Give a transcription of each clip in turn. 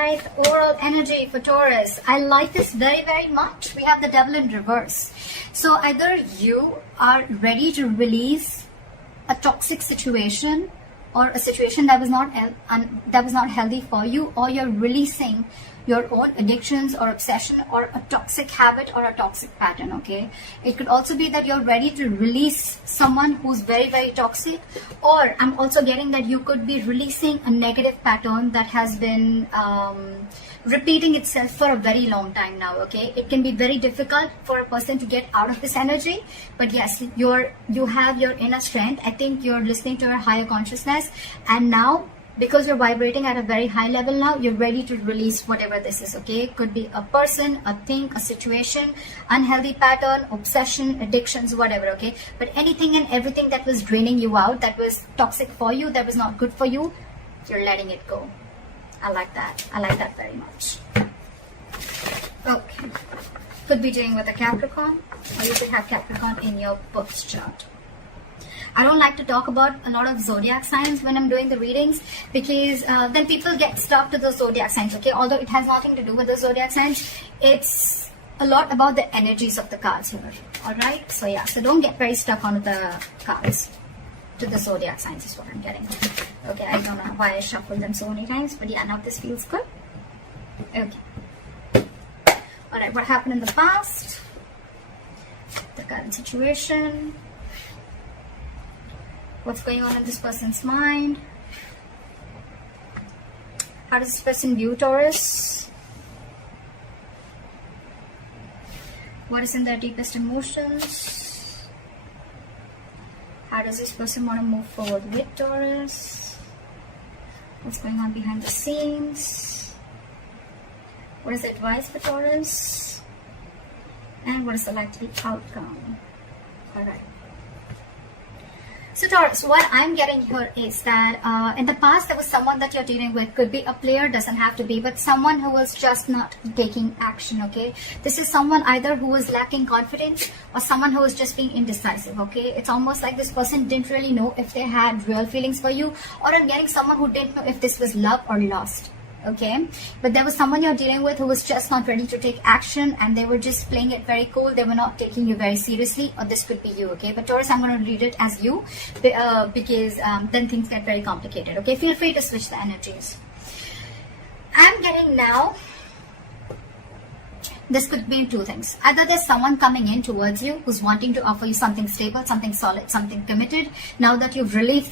right, oral energy for Taurus. I like this very, very much. We have the devil in reverse. So either you are ready to release a toxic situation or a situation that was not healthy for you, or you're releasing your own addictions or obsession or a toxic habit or a toxic pattern. Okay, it could also be that you're ready to release someone who's very, very toxic, or I'm also getting that you could be releasing a negative pattern that has been repeating itself for a very long time now. Okay, it can be very difficult for a person to get out of this energy, but yes, you have your inner strength. I think you're listening to your higher consciousness, and now because you're vibrating at a very high level now, you're ready to release whatever this is. Okay, it could be a person, a thing, a situation, unhealthy pattern, obsession, addictions, whatever. Okay, but anything and everything that was draining you out, that was toxic for you, that was not good for you, you're letting it go. I like that. I like that very much. Okay, could be dealing with a Capricorn, or you could have Capricorn in your birth chart. I don't like to talk about a lot of zodiac signs when I'm doing the readings, because then people get stuck to the zodiac signs. Okay, although it has nothing to do with the zodiac signs, it's a lot about the energies of the cards here. All right, so yeah, so don't get very stuck on the cards. To the zodiac signs is what I'm getting. Okay, I don't know why I shuffled them so many times, but yeah, now this feels good. Okay. All right, what happened in the past? The current situation. What's going on in this person's mind? How does this person view Taurus? What is in their deepest emotions? How does this person want to move forward with Taurus? What's going on behind the scenes? What is the advice for Taurus? And what is the likely outcome? Alright. So Taurus, what I'm getting here is that in the past there was someone that you're dealing with. Could be a player, doesn't have to be, but someone who was just not taking action. Okay, this is someone either who was lacking confidence or someone who was just being indecisive. Okay, it's almost like this person didn't really know if they had real feelings for you, or I'm getting someone who didn't know if this was love or lust. Okay, but there was someone you're dealing with who was just not ready to take action, and they were just playing it very cool. They were not taking you very seriously, or this could be you. Okay, but Taurus, I'm going to read it as you, because then things get very complicated. Okay, feel free to switch the energies. I'm getting now, this could be two things. Either there's someone coming in towards you who's wanting to offer you something stable, something solid, something committed. Now that you've released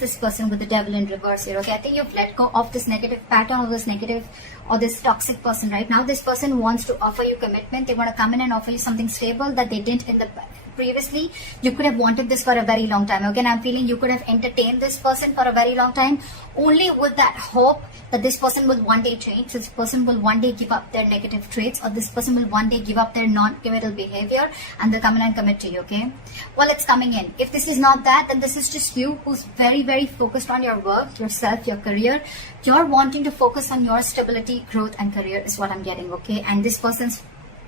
this person with the devil in reverse here. Okay, I think you've let go of this negative pattern, or this negative or this toxic person. Right now this person wants to offer you commitment. They want to come in and offer you something stable that they didn't in the previously. You could have wanted this for a very long time. Okay, and I'm feeling you could have entertained this person for a very long time, only with that hope that this person will one day change, this person will one day give up their negative traits, or this person will one day give up their non-committal behavior and they'll come in and commit to you. Okay, well, it's coming in. If this is not that, then this is just you who's very, very focused on your work, yourself, your career. You're wanting to focus on your stability, growth and career is what I'm getting. Okay, and this person's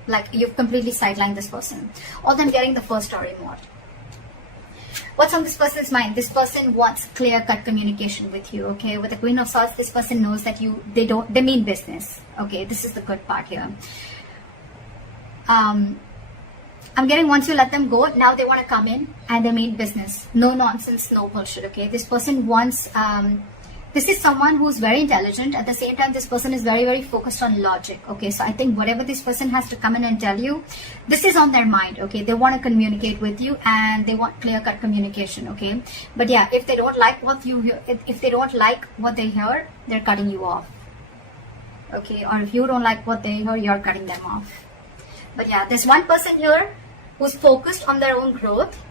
like, you've completely sidelined this person. Although I'm getting the first story more. What's on this person's mind? This person wants clear-cut communication with you. Okay, with the Queen of Swords, this person knows that they mean business. Okay, this is the good part here. I'm getting, once you let them go, now they want to come in and they mean business. No nonsense, no bullshit. Okay, this person wants this is someone who's very intelligent. At the same time, this person is very, very focused on logic. Okay, so I think whatever this person has to come in and tell you, this is on their mind. Okay, they want to communicate with you and they want clear-cut communication. Okay, but yeah, if they don't like what you hear, if they don't like what they hear, they're cutting you off. Okay, or if you don't like what they hear, you're cutting them off. But yeah, there's one person here who's focused on their own growth,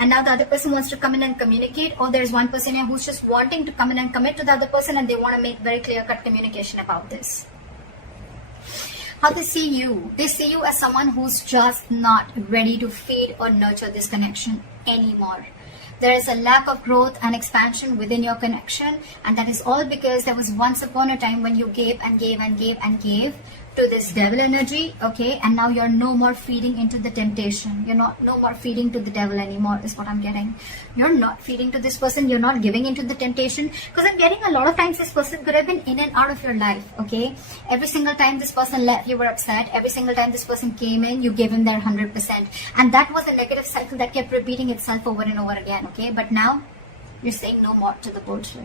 and now the other person wants to come in and communicate, or there's one person here who's just wanting to come in and commit to the other person, and they want to make very clear-cut communication about this. How they see you as someone who's just not ready to feed or nurture this connection anymore. There is a lack of growth and expansion within your connection, and that is all because there was once upon a time when you gave and gave and gave and gave to this devil energy, okay, and now you're no more feeding into the temptation. You're not no more feeding to the devil anymore, is what I'm getting. You're not feeding to this person, you're not giving into the temptation, because I'm getting a lot of times this person could have been in and out of your life, okay. Every single time this person left, you were upset. Every single time this person came in, you gave him their 100%, and that was a negative cycle that kept repeating itself over and over again, okay. But now you're saying no more to the bullshit.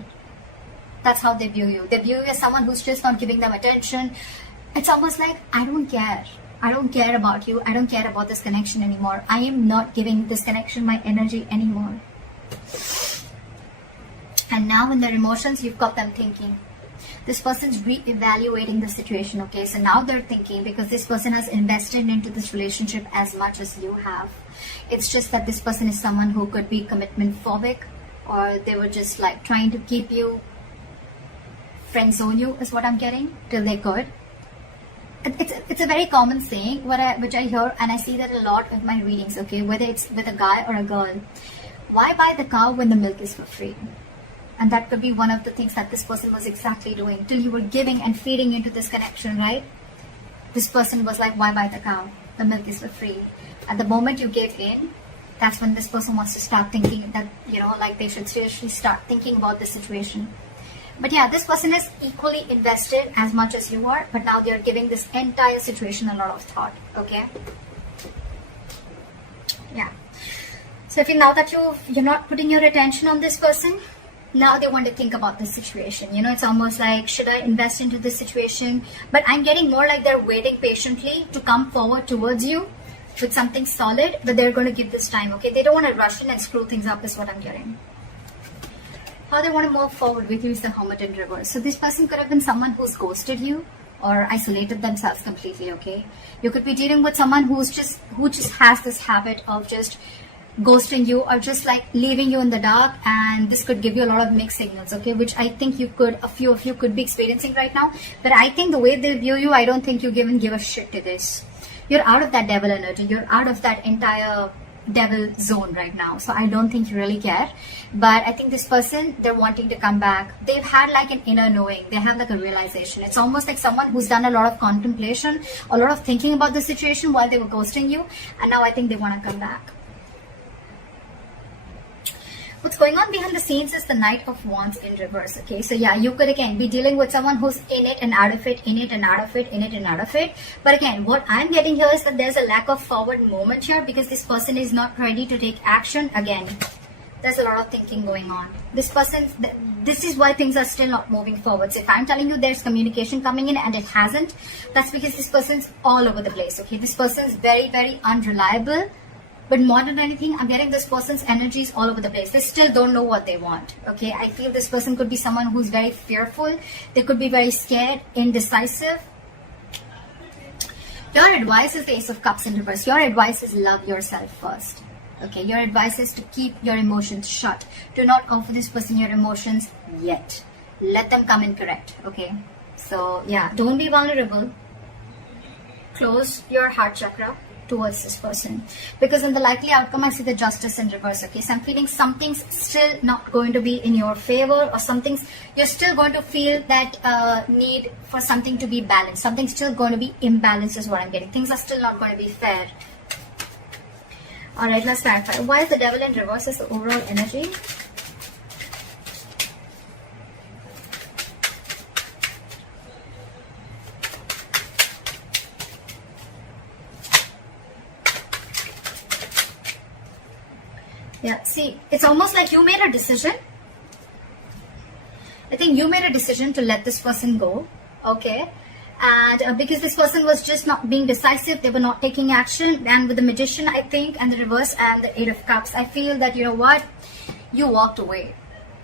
That's how they view you. They view you as someone who's just not giving them attention. It's almost like, I don't care. I don't care about you. I don't care about this connection anymore. I am not giving this connection my energy anymore. And now in their emotions, you've got them thinking. This person's re-evaluating the situation, okay? So now they're thinking, because this person has invested into this relationship as much as you have. It's just that this person is someone who could be commitment phobic, or they were just like trying to keep you, friend zone you, is what I'm getting, till they could. It's a very common saying which I hear, and I see that a lot with my readings, okay, whether it's with a guy or a girl. Why buy the cow when the milk is for free? And that could be one of the things that this person was exactly doing till you were giving and feeding into this connection, right? This person was like, why buy the cow? The milk is for free. At the moment you gave in, that's when this person wants to start thinking that, you know, like they should seriously start thinking about the situation. But yeah, this person is equally invested as much as you are, but now they are giving this entire situation a lot of thought, okay? Yeah. So if you, now that you're not putting your attention on this person, now they want to think about this situation. You know, it's almost like, should I invest into this situation? But I'm getting more like they're waiting patiently to come forward towards you with something solid, but they're going to give this time, okay? They don't want to rush in and screw things up, is what I'm getting. How they want to move forward with you is the Hermit in reverse. So this person could have been someone who's ghosted you or isolated themselves completely, okay? You could be dealing with someone who just has this habit of just ghosting you or just like leaving you in the dark, and this could give you a lot of mixed signals, okay, which I think a few of you could be experiencing right now. But I think the way they view you, I don't think you even give a shit to this. You're out of that devil energy. You're out of that entire devil zone right now, so I don't think you really care. But I think this person, they're wanting to come back. They've had like an inner knowing. They have like a realization. It's almost like someone who's done a lot of contemplation, a lot of thinking about the situation while they were ghosting you, and now I think they want to come back. What's going on behind the scenes is the Knight of Wands in reverse, okay? So yeah, you could again be dealing with someone who's in it and out of it, in it and out of it, in it and out of it. But again, what I'm getting here is that there's a lack of forward movement here because this person is not ready to take action. Again, there's a lot of thinking going on. This is why things are still not moving forward. So if I'm telling you there's communication coming in and it hasn't, that's because this person's all over the place, okay? This person's very, very unreliable. But more than anything, I'm getting this person's energies all over the place. They still don't know what they want, okay? I feel this person could be someone who's very fearful. They could be very scared, indecisive. Your advice is the Ace of Cups in reverse. Your advice is love yourself first, okay? Your advice is to keep your emotions shut. Do not offer this person your emotions yet. Let them come in correct, okay? So yeah, don't be vulnerable. Close your heart chakra towards this person, because in the likely outcome I see the Justice in reverse, okay? So I'm feeling something's still not going to be in your favor, or you're still going to feel that need for something to be balanced. Something's still going to be imbalanced is what I'm getting. Things are still not going to be fair. Alright, let's clarify. Why is the Devil in reverse is the overall energy? Yeah, see, it's almost like you made a decision. I think you made a decision to let this person go, okay? And because this person was just not being decisive, they were not taking action. And with the Magician, I think, and the reverse and the Eight of Cups, I feel that, you know what? You walked away.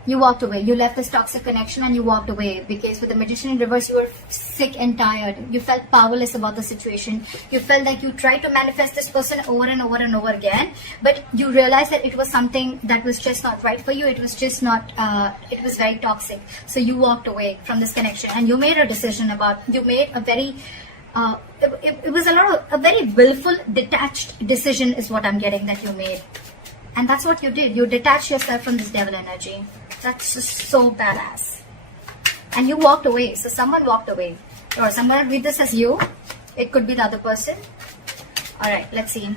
You walked away. You left this toxic connection and you walked away, because with the Magician in reverse, you were sick and tired. You felt powerless about the situation. You felt like you tried to manifest this person over and over and over again, but you realized that it was something that was just not right for you. It was just not, it was very toxic. So you walked away from this connection and you made a decision you made a very, it was a very willful, detached decision is what I'm getting that you made. And that's what you did. You detached yourself from this devil energy. That's just so badass. And you walked away. So someone walked away. Or someone read this as you. It could be the other person. Alright, let's see.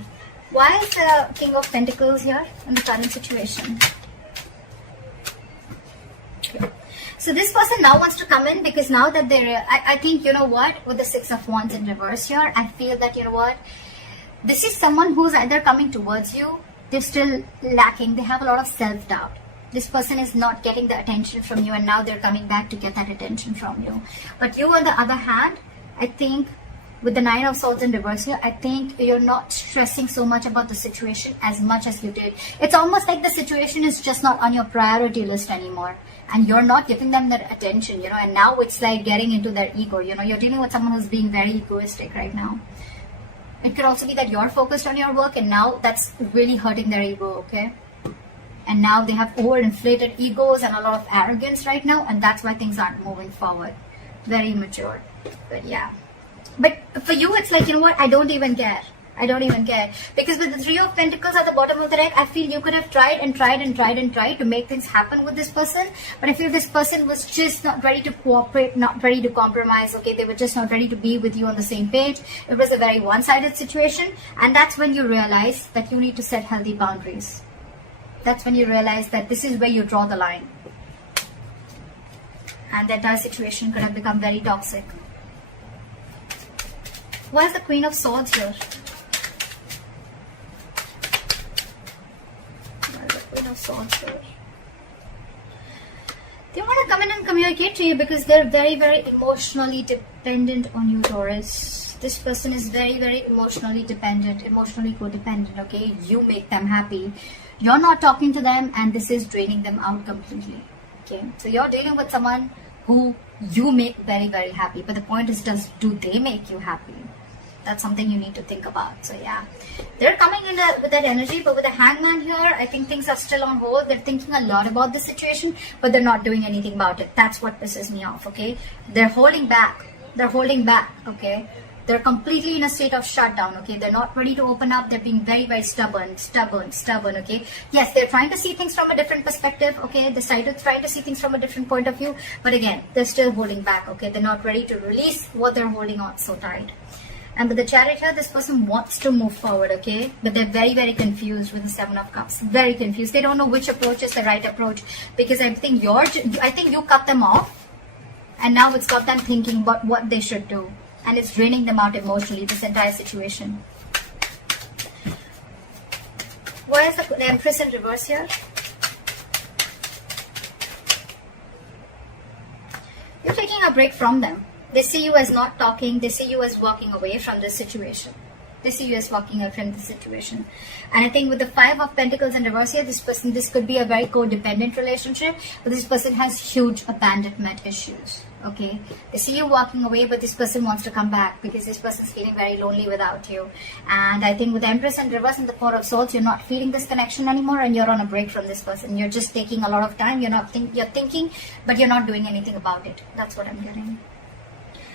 Why is the King of Pentacles here in the current situation? Okay. So this person now wants to come in because now that they're... I think, you know what? With the Six of Wands in reverse here, I feel that, you know what? This is someone who's either coming towards you. They're still lacking. They have a lot of self-doubt. This person is not getting the attention from you, and now they're coming back to get that attention from you. But you, on the other hand, I think with the Nine of Swords in reverse here, I think you're not stressing so much about the situation as much as you did. It's almost like the situation is just not on your priority list anymore, and you're not giving them that attention, you know, and now it's like getting into their ego, you know. You're dealing with someone who's being very egoistic right now. It could also be that you're focused on your work, and now that's really hurting their ego, okay? And now they have overinflated egos and a lot of arrogance right now, and that's why things aren't moving forward. Very immature. But yeah. But for you, it's like, you know what? I don't even care. I don't even care. Because with the Three of Pentacles at the bottom of the deck, I feel you could have tried and tried and tried and tried to make things happen with this person. But I feel this person was just not ready to cooperate, not ready to compromise. Okay, they were just not ready to be with you on the same page. It was a very one-sided situation. And that's when you realize that you need to set healthy boundaries. That's when you realize that this is where you draw the line. And the entire situation could have become very toxic. Why is the Queen of Swords here? Why is the Queen of Swords here? They want to come in and communicate to you because they're very, very emotionally dependent on you, Taurus. This person is very, very emotionally dependent, emotionally codependent, okay? You make them happy. You're not talking to them, and this is draining them out completely, okay? So you're dealing with someone who you make very, very happy. But the point is, do they make you happy? That's something you need to think about. So yeah, they're coming in with that energy, but with the Hangman here, I think things are still on hold. They're thinking a lot about the situation, but they're not doing anything about it. That's what pisses me off, okay? They're holding back. They're holding back, okay? They're completely in a state of shutdown, okay? They're not ready to open up. They're being very, very stubborn, okay? Yes, they're trying to see things from a different perspective, okay? They're trying to see things from a different point of view. But again, they're still holding back, okay? They're not ready to release what they're holding on so tight. And with the Chariot here, this person wants to move forward, okay? But they're very, very confused with the Seven of Cups. Very confused. They don't know which approach is the right approach. Because I think you cut them off. And now it's got them thinking about what they should do. And it's draining them out emotionally, this entire situation. Why is the Empress in reverse here? You're taking a break from them. They see you as not talking. They see you as walking away from this situation. They see you as walking away from this situation. And I think with the Five of Pentacles in reverse here, this could be a very codependent relationship. But this person has huge abandonment issues. Okay? They see you walking away, but this person wants to come back because this person is feeling very lonely without you. And I think with the Empress in reverse and the Four of Swords, you're not feeling this connection anymore, and you're on a break from this person. You're just taking a lot of time. You're thinking, but you're not doing anything about it. That's what I'm getting.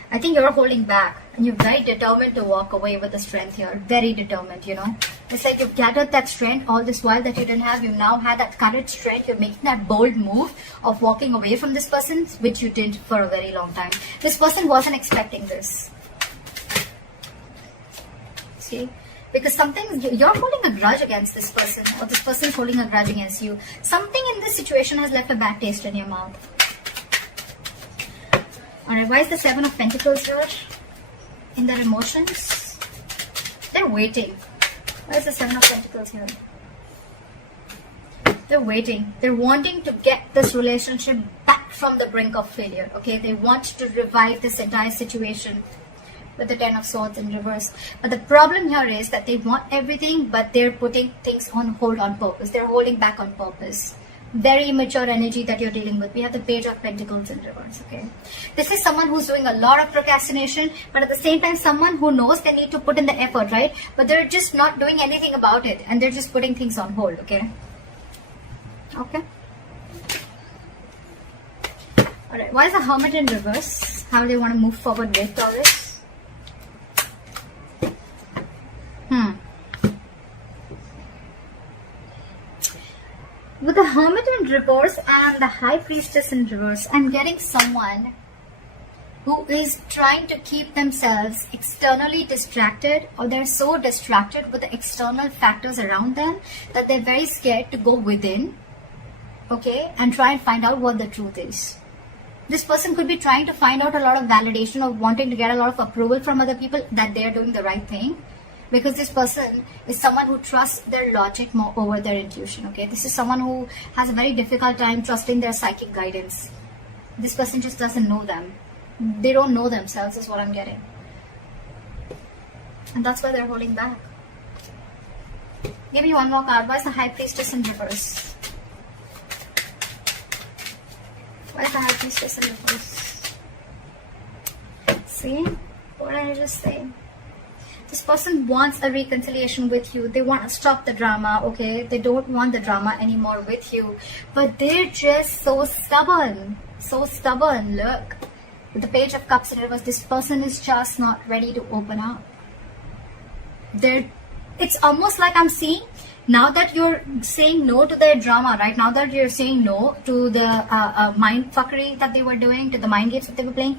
I think you're holding back, and you're very determined to walk away with the strength here. Very determined, you know. It's like you've gathered that strength all this while that you didn't have. You now had that courage strength. You're making that bold move of walking away from this person, which you did for a very long time. This person wasn't expecting this. See? Because you're holding a grudge against this person, or this person's holding a grudge against you. Something in this situation has left a bad taste in your mouth. Alright, why is the Seven of Pentacles here? In their emotions? They're waiting. Why is the Seven of Pentacles here? They're waiting. They're wanting to get this relationship back from the brink of failure. Okay, they want to revive this entire situation with the Ten of Swords in reverse. But the problem here is that they want everything, but they're putting things on hold on purpose. They're holding back on purpose. Very immature energy that you're dealing with. We have the Page of Pentacles in reverse, okay? This is someone who's doing a lot of procrastination, but at the same time, someone who knows they need to put in the effort, right? But they're just not doing anything about it, and they're just putting things on hold, okay? Okay? Alright, why is the Hermit in reverse? How do they want to move forward with Taurus? Hermit in reverse and the High Priestess in reverse. I'm getting someone who is trying to keep themselves externally distracted, or they're so distracted with the external factors around them that they're very scared to go within, okay, and try and find out what the truth is. This person could be trying to find out a lot of validation, or wanting to get a lot of approval from other people that they're doing the right thing, because this person is someone who trusts their logic more over their intuition, okay. This is someone who has a very difficult time trusting their psychic guidance. This person just doesn't know them. They don't know themselves is what I'm getting. And that's why they're holding back. Give me one more card. Why is the High Priestess in reverse? Why is the High Priestess in reverse? See? What did I just say? This person wants a reconciliation with you. They want to stop the drama, okay? They don't want the drama anymore with you. But they're just so stubborn. So stubborn. Look. With the Page of Cups in reverse, this person is just not ready to open up. It's almost like I'm seeing, now that you're saying no to their drama, right? Now that you're saying no to the mind fuckery that they were doing, to the mind games that they were playing,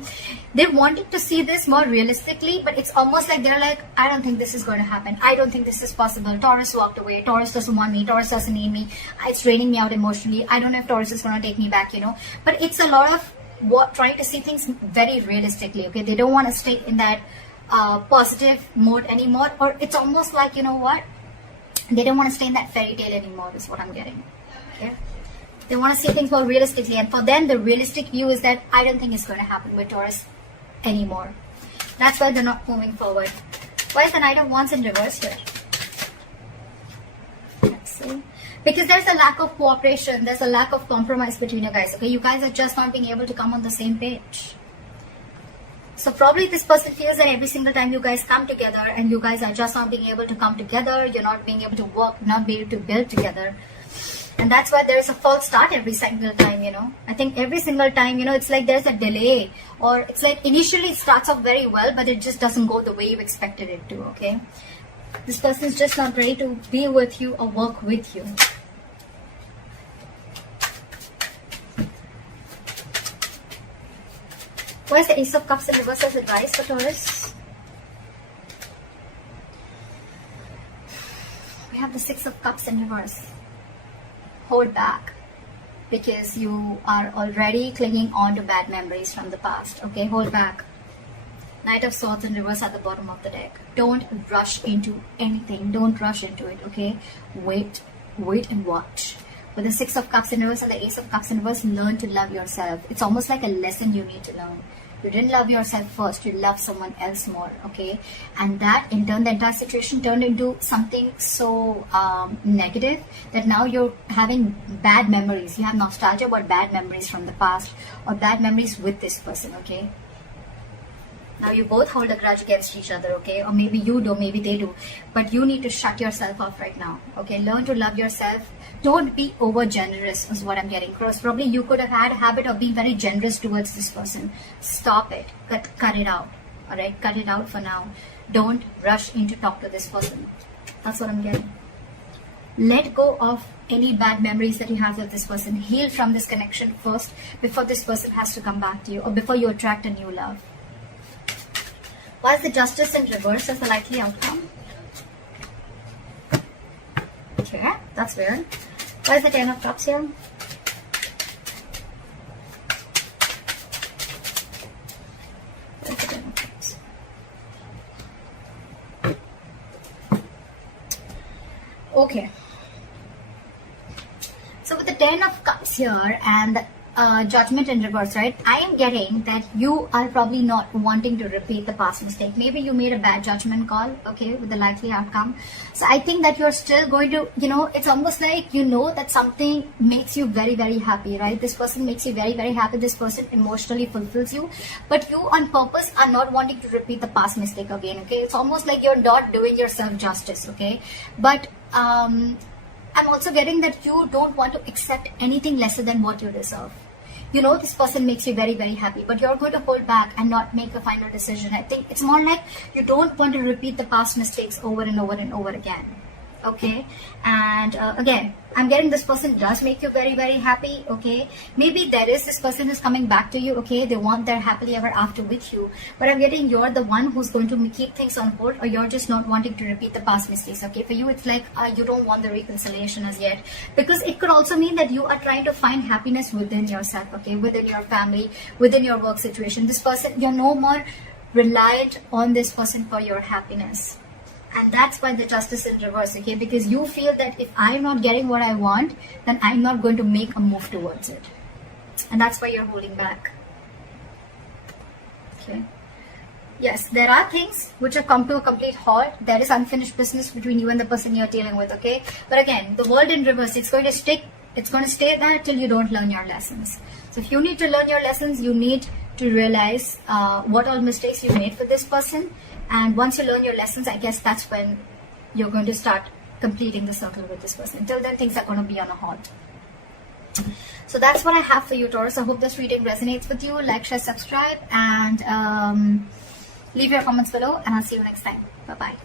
they're wanting to see this more realistically, but it's almost like they're like, I don't think this is going to happen. I don't think this is possible. Taurus walked away. Taurus doesn't want me. Taurus doesn't need me. It's draining me out emotionally. I don't know if Taurus is going to take me back, you know. But it's a lot of trying to see things very realistically, okay. They don't want to stay in that positive mode anymore, or it's almost like, you know what, they don't want to stay in that fairy tale anymore is what I'm getting, okay. They want to see things more realistically, and for them the realistic view is that I don't think it's going to happen with Taurus anymore. That's why they're not moving forward. Why is the Knight of Wands in reverse here? Let's see. Because there's a lack of cooperation, there's a lack of compromise between you guys, okay? You guys are just not being able to come on the same page. So probably this person feels that every single time you guys come together and you guys are just not being able to come together, you're not being able to work, not being able to build together. And that's why there's a false start every single time, you know. I think every single time, you know, it's like there's a delay, or it's like initially it starts off very well, but it just doesn't go the way you expected it to, okay? This person is just not ready to be with you or work with you. Why is the Ace of Cups in reverse as advice for Taurus? We have the Six of Cups in reverse. Hold back, because you are already clinging on to bad memories from the past, okay? Hold back. Knight of Swords in reverse at the bottom of the deck. Don't rush into anything. Don't rush into it, okay? Wait and watch. With the Six of Cups in reverse and the Ace of Cups in reverse, learn to love yourself. It's almost like a lesson you need to learn. You didn't love yourself first, you love someone else more, okay? And that, in turn, the entire situation turned into something so negative that now you're having bad memories. You have nostalgia about bad memories from the past, or bad memories with this person, okay? Now you both hold a grudge against each other, okay? Or maybe you do, maybe they do. But you need to shut yourself off right now, okay? Learn to love yourself. Don't be over generous is what I'm getting across. Probably you could have had a habit of being very generous towards this person. Stop it. Cut it out, all right? Cut it out for now. Don't rush in to talk to this person. That's what I'm getting. Let go of any bad memories that you have with this person. Heal from this connection first before this person has to come back to you, or before you attract a new love. Why is the Justice in reverse as the likely outcome? Okay, that's weird. Why is the Ten of Cups here? Why is the Ten of Cups? Okay. So with the Ten of Cups here and the Judgment in reverse, right? I am getting that you are probably not wanting to repeat the past mistake. Maybe you made a bad judgment call, okay, with the likely outcome. So I think that you're still going to, you know, it's almost like you know that something makes you very, very happy, right? This person makes you very, very happy. This person emotionally fulfills you. But you on purpose are not wanting to repeat the past mistake again, okay? It's almost like you're not doing yourself justice, okay? But I'm also getting that you don't want to accept anything lesser than what you deserve. You know, this person makes you very, very happy, but you're going to hold back and not make a final decision. I think it's more like you don't want to repeat the past mistakes over and over and over again. okay? And again, I'm getting this person does make you very, very happy, okay? Maybe there is this person is coming back to you, okay? They want their happily ever after with you, but I'm getting you're the one who's going to keep things on hold, or you're just not wanting to repeat the past mistakes, okay? For you, it's like you don't want the reconciliation as yet, because it could also mean that you are trying to find happiness within yourself, okay? Within your family, within your work situation. This person, you're no more reliant on this person for your happiness. And that's why the justice in reverse, okay? Because you feel that if I'm not getting what I want, then I'm not going to make a move towards it. And that's why you're holding back. Okay. Yes, there are things which have come to a complete halt. There is unfinished business between you and the person you're dealing with, okay? But again, the world in reverse, it's going to stay there till you don't learn your lessons. So if you need to learn your lessons, you need to realize what all mistakes you made for this person. And once you learn your lessons, I guess that's when you're going to start completing the circle with this person. Till then, things are going to be on a halt. So that's what I have for you, Taurus. I hope this reading resonates with you. Like, share, subscribe, and leave your comments below. And I'll see you next time. Bye-bye.